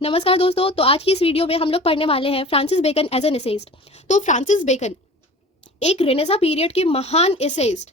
नमस्कार दोस्तों। तो आज की इस वीडियो में हम लोग पढ़ने वाले हैं Francis Bacon as an essayist. तो फ्रांसिस बेकन एक रेनेसा पीरियड के महान एसेइस्ट,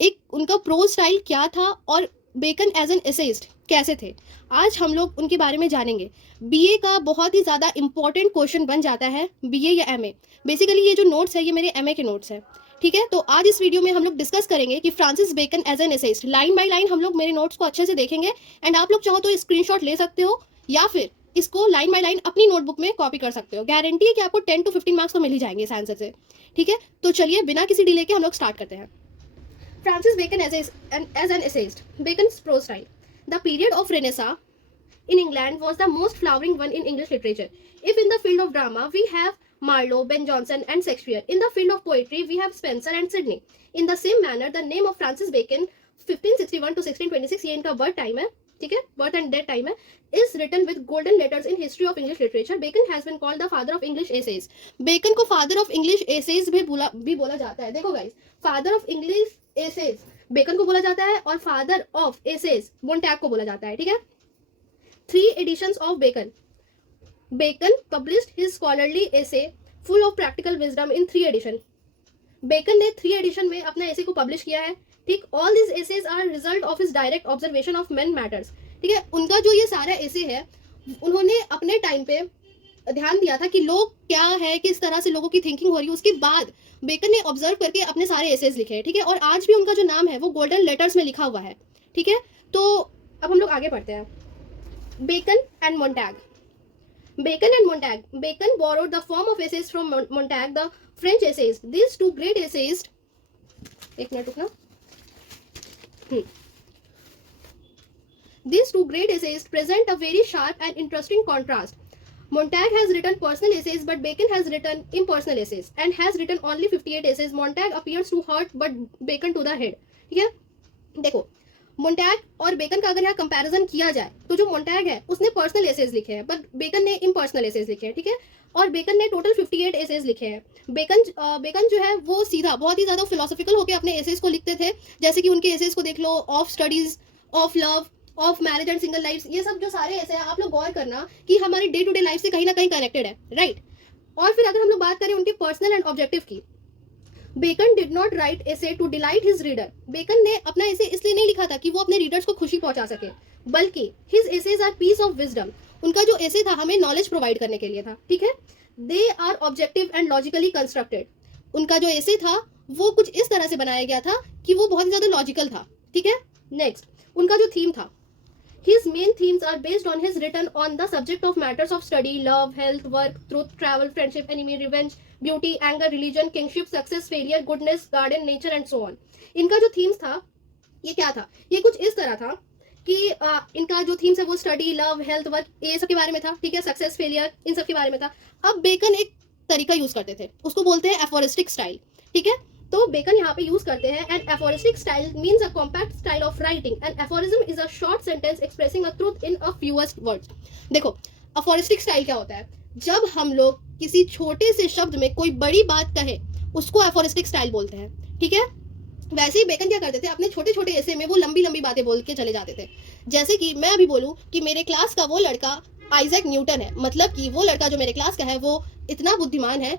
एक उनका प्रोज स्टाइल क्या था और बेकन एज एन एसेइस्ट कैसे थे, आज हम लोग उनके बारे में जानेंगे। बीए का बहुत ही ज़्यादा इंपॉर्टेंट क्वेश्चन बन जाता है, बीए या एमए। बेसिकली ये जो नोट्स है ये मेरे एमए के नोट्स हैं, ठीक है। तो आज इस वीडियो में हम लोग डिस्कस करेंगे कि Francis Bacon as an essayist, line by line हम लोग मेरे नोट्स को अच्छे से देखेंगे। एंड आप लोग चाहो तो स्क्रीनशॉट ले सकते हो या फिर इसको लाइन बाय लाइन अपनी नोटबुक में कॉपी कर सकते हो। गारंटी है कि आपको 10 to 15 मार्क्स तो मिल ही जाएंगे इस आंसर से, ठीक है। तो चलिए बिना किसी डिले के हम लोग स्टार्ट करते हैं। Francis Bacon as an essayist. Bacon's prose style. The period of Renaissance in England was the most flowering one in English literature. If in the field of drama we have Marlowe, Ben Jonson, and Shakespeare, in the field of poetry we have Spenser and Sidney. In the same manner, the name of Francis Bacon, 1561 to 1626, ये इनका birth time है, ठीक है, birth and death time है, is written with golden letters in history of English literature. Bacon has been called the father of English essays. Bacon को father of English essays भी बोला जाता है। देखो guys, father of English essays Bacon को बोला जाता है और फादर ऑफ एसेज मोंटैग को बोला जाता है, ठीक है। 3 editions of Bacon. Bacon published his scholarly essay full of practical wisdom in 3 editions. Bacon ने 3 एडिशन में अपना एसे को पब्लिश किया है, ठीक। All this essays are result of his direct observation of men matters, ठीक है। उनका जो ये सारा एसे है, उन्होंने अपने टाइम पे ध्यान दिया था कि लोग क्या है, किस तरह से लोगों की थिंकिंग हो रही है, उसके बाद बेकन ने ऑब्जर्व करके अपने सारे एसेज लिखे हैं, ठीक है। और आज भी उनका जो नाम है वो गोल्डन लेटर्स में लिखा हुआ है, ठीक है। तो अब हम लोग आगे बढ़ते हैं। Bacon and Montaigne. Bacon and Montaigne. Bacon borrowed the form of essays from Montaigne, the French essayist. These two great essayists. एक मिनट रुकना. These two great essayists present a very sharp and interesting contrast. Montaigne has written personal essays, but Bacon has written impersonal essays and has written only 58 essays. Montaigne appears to heart, but Bacon to the head. ठीक है, देखो मोंटैग और bacon का अगर यहाँ comparison किया जाए तो जो मोंटैग है उसने पर्सनल एसेज लिखे हैं, बट बेकन ने इम्पर्सनल एसेज लिखे हैं, ठीक है। और बेकन ने टोटल 58 एसेज लिखे हैं। बेकन जो है वो सीधा बहुत ही ज्यादा फिलोसॉफिकल होकर अपने एसेज को लिखते थे, जैसे कि उनके एसेज को देख लो, of studies, of love, of marriage and single life. ये सब जो सारे ऐसे हैं, आप लोग गौर करना कि हमारी डे टू डे लाइफ से कहीं ना कहीं कनेक्टेड है, राइट। और फिर अगर हम लोग बात करें उनके पर्सनल एंड ऑब्जेक्टिव की, Bacon did not write essay to delight his reader. Bacon ने अपना एसे इसलिए नहीं लिखा था कि वो अपने रीडर्स को खुशी पहुंचा सके, बल्कि his essays are piece of wisdom. उनका जो एसे था हमें नॉलेज प्रोवाइड करने के लिए था, ठीक है। They are objective and logically constructed. उनका जो एसे था वो कुछ इस तरह से बनाया गया था कि वो बहुत ज्यादा लॉजिकल था, ठीक है। नेक्स्ट, उनका जो थीम था, his main themes are based on his written on the subject of matters of study, love, health, work, truth, travel, friendship, enemy, revenge, beauty, anger, religion, kingship, success, failure, goodness, garden, nature and so on. इनका जो themes था ये क्या था, ये कुछ इस तरह था कि इनका जो थीम्स है वो स्टडी, लव, हेल्थ, वर्क, ये सब के बारे में था, ठीक है। सक्सेस, फेलियर, इन सब के बारे में था। अब बेकन एक तरीका यूज करते थे, उसको बोलते हैं एफोरिस्टिक स्टाइल, ठीक है। तो बेकन यहाँ पे यूज करते हैं an aphoristic style means a compact style of writing. An aphorism is a short sentence expressing a truth in a fewest words. देखो एफोरिस्टिक स्टाइल क्या होता है, जब हम लोग किसी छोटे से शब्द में कोई बड़ी बात कहे उसको एफोरिस्टिक स्टाइल बोलते हैं, ठीक है। वैसे ही बेकन क्या करते थे, अपने छोटे छोटे ऐसे में वो लंबी लंबी बातें बोल के चले जाते थे। जैसे कि मैं अभी बोलूं कि मेरे क्लास का वो लड़का आइजैक न्यूटन है, मतलब कि वो लड़का जो मेरे क्लास का है वो इतना बुद्धिमान है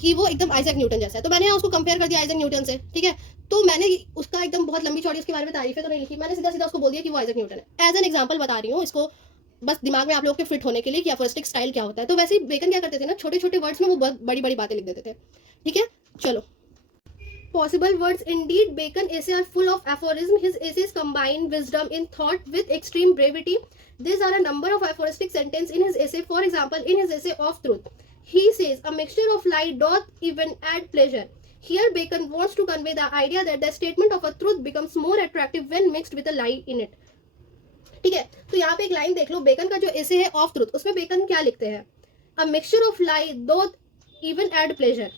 कि वो एकदम आइजैक न्यूटन जैसा है। तो मैंने उसको कंपेयर कर दिया आइजैक न्यूटन से, ठीक है। तो मैंने उसका एकदम बहुत लंबी चौड़ी उसके बारे में तारीफें तो नहीं लिखी, मैंने सीधा सीधा उसको बोल दिया कि वो आइजैक न्यूटन है। एज एन एग्जांपल बता रही हूँ इसको, बस दिमाग में आप लोग के फिट होने के लिए कि एफोरिस्टिक स्टाइल क्या होता है। तो वैसे ही बेकन क्या करते थे ना, छोटे छोटे वर्ड्स में वो बहुत बड़ी बड़ी बातें लिख देते थे, ठीक है। चलो, possible words indeed. Bacon essay are full of aphorism. His essays combine wisdom in thought with extreme brevity. These are a number of aphoristic sentences in his essay. For example, in his essay of truth, he says, a mixture of lie doth even add pleasure. Here Bacon wants to convey the idea that the statement of a truth becomes more attractive when mixed with a lie in it. ठीक है, तो यहाँ पे एक line देख लो, bacon का जो एसे है ऑफ ट्रूथ, उसमें बेकन क्या लिखते हैं, a mixture of lie doth even add pleasure,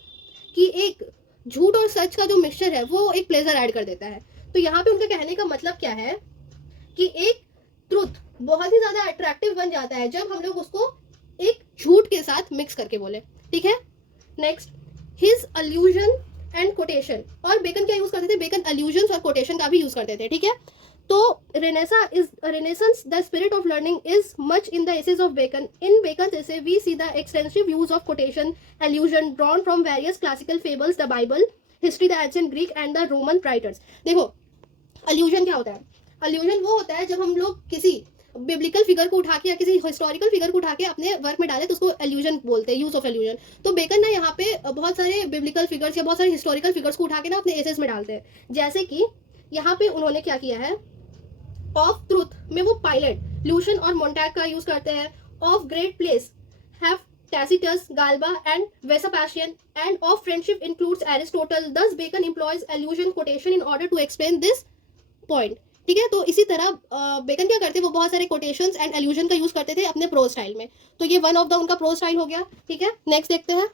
कि एक झूठ और सच का जो मिक्सचर है वो एक प्लेजर ऐड कर देता है। तो यहाँ पे उनका कहने का मतलब क्या है कि एक ट्रुथ बहुत ही ज्यादा अट्रैक्टिव बन जाता है जब हम लोग उसको एक झूठ के साथ मिक्स करके बोले, ठीक है। Next, his allusion and quotation. और बेकन क्या यूज करते थे, बेकन अल्यूजन और कोटेशन का भी यूज करते थे, ठीक है। तो Renaissance, the spirit of learning is much in the essays of Bacon. In Bacon's essay, we see the extensive use of quotation, allusion drawn from various classical fables, the Bible, history, the ancient Greek and the Roman writers. देखो allusion क्या होता है? Allusion वो होता है जब हम लोग किसी बिब्लिकल फिगर को उठा के या किसी हिस्टोरिकल फिगर को उठा के अपने वर्क में डाले तो उसको एल्यूजन बोलते हैं, यूज ऑफ एल्यूजन. तो बेकन ना यहाँ पे बहुत सारे बिब्लिकल फिगर्स या बहुत सारे हिस्टोरिकल फिगर्स को उठा के ना अपने एसेस में डालते हैं. जैसे कि यहाँ पे उन्होंने क्या किया है, ऑफ ट्रूथ में वो पायलट, ल्यूशन और मोन्टैग का यूज करते हैं. Of great place have Tacitus, Galba and Vespasian, and of friendship includes Aristotle. Thus Bacon employs allusion quotation in order to explain this point. ठीक है, तो इसी तरह बेकन क्या करते, वो बहुत सारे कोटेशंस एंड एल्यूजन का यूज करते थे अपने प्रोज स्टाइल में. तो ये वन ऑफ द उनका प्रोज स्टाइल हो गया. ठीक है, नेक्स्ट देखते हैं.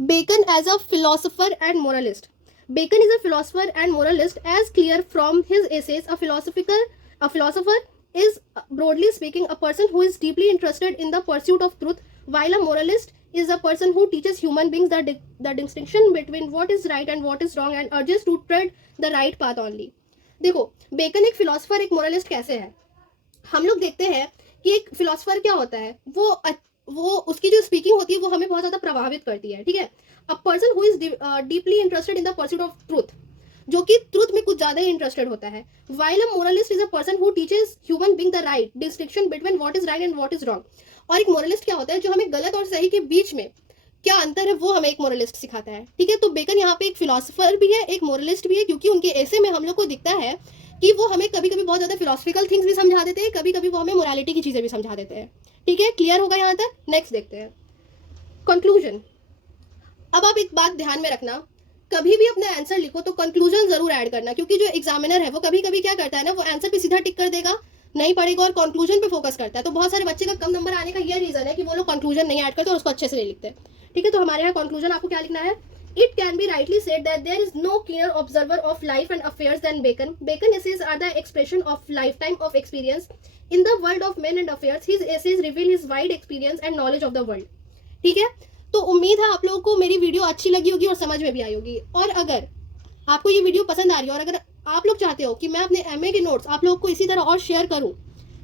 Bacon as a philosopher and moralist. Bacon is a philosopher and moralist, as clear from his essays. A philosopher is, broadly speaking, a person who is deeply interested in the pursuit of truth, while a moralist is a person who teaches human beings the distinction between what is right and what is wrong and urges to tread the right path only. देखो, bacon एक philosopher, एक मोरलिस्ट कैसे है. हम लोग देखते हैं कि एक फिलोसफर क्या होता है, वो उसकी जो स्पीकिंग होती है वो हमें बहुत ज़्यादा प्रभावित करती है. ठीक है, अ person who is deeply interested in the pursuit of truth, जो कि ट्रूथ में कुछ ज़्यादा ही इंटरेस्टेड होता है. While a moralist is a person who teaches human being the right distinction between what is right and what is wrong. और एक मोरलिस्ट क्या होता है, जो हमें गलत और सही के बीच में क्या अंतर है वो हमें एक मोरलिस्ट सिखाता है. ठीक है, तो बेकन यहाँ पे एक फिलोसफर भी है, एक मोरलिस्ट भी है, क्योंकि उनके ऐसे में हम लोग को दिखता है कि वो हमें कभी कभी बहुत ज़्यादा फिलोसफिकल थिंग्स भी समझा देते हैं, कभी कभी वो हमें मोरालिटी की चीज़ें भी समझा देते हैं. ठीक है, क्लियर होगा यहाँ तक. नेक्स्ट देखते हैं कंक्लूजन. अब आप एक बात ध्यान में रखना, कभी भी अपना आंसर लिखो तो कंक्लूजन जरूर ऐड करना, क्योंकि जो एग्जामिनर है वो कभी कभी क्या करता है ना, वो आंसर पे सीधा टिक कर देगा, नहीं पढ़ेगा और कंक्लूजन पे फोकस करता है. तो बहुत सारे बच्चे का कम नंबर आने का ये रीजन है कि वो लोग कंक्लूजन नहीं ऐड करते और उसको अच्छे से नहीं लिखते. ठीक है, तो हमारे यहाँ कंक्लूजन आपको क्या लिखना है. It can be rightly said that there is no keener observer of life and affairs than Bacon. Bacon essays are the expression of lifetime of experience in the world of men and affairs. His essays reveal his wide experience and knowledge of the world. ठीक है, तो उम्मीद है आप लोगों को मेरी video अच्छी लगी होगी और समझ में भी आई होगी. और अगर आपको ये वीडियो पसंद आ रही है और अगर आप लोग चाहते हो कि मैं अपने MA के नोट्स आप लोगों को इसी तरह और शेयर करूँ,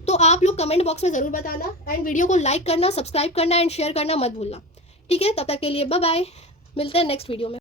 तो आप लोग कमेंट बॉक्स में ज़रूर बताना. एंड वीडियो को लाइक करना, सब्सक्राइब करना एंड शेयर करना मत भूलना. ठीक है, तब तक के लिए बाय बाय, मिलते हैं नेक्स्ट वीडियो में.